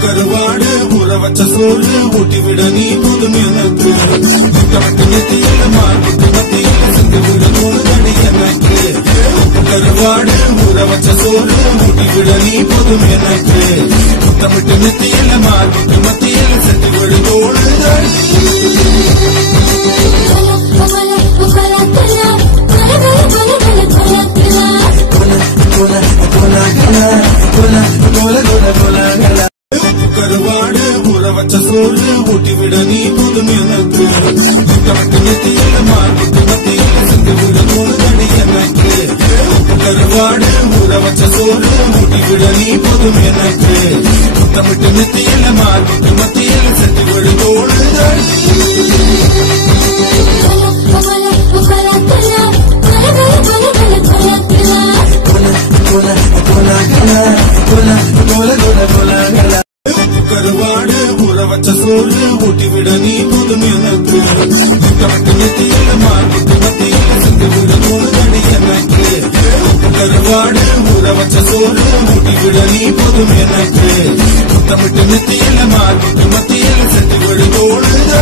கருவாடு ஊற வச்ச சோறு ஊட்டி விட நீ போதும் எனக்கு முட்டமட்டு நெத்தியில மார்பிட்டு மத்தியில சென்று விட தோணுதடி எனக்கு கருவாடு ஊற வச்ச சோறு ஊட்டி விட நீ போதும் எனக்கு முட்டமட்டு நெத்தியில மார்பிட்டு மத்தியில சென்று விட தோணுதடி கருவாடு ஊற வச்ச சோறு ஊட்டி விட நீ போதும் எனக்கு முட்டமட்டு நெத்தியில மார்பிட்டு மத்தியில சென்று விட தோணுதடி எனக்கு கருவாடு ஊற வச்ச சோறு ஊட்டி விட நீ போதும் எனக்கு முட்டமட்டு நெத்தியில மார்பிட்டு மத்தியில சென்று விட தோணுதடி கருவாடு ஊற வச்ச சோறு ஊட்டி விட நீ போதும் எனக்கு முட்டமட்டு நெத்தியில மார்பிட்டு மத்தியில சென்று விட தோணுதடி எனக்கு கருவாடு ஊற வச்ச சோறு ஊட்டி விட நீ போதும் எனக்கு முட்டமட்டு நெத்தியில மார்பிட்டு மத்தியில சென்று விட தோணுதடி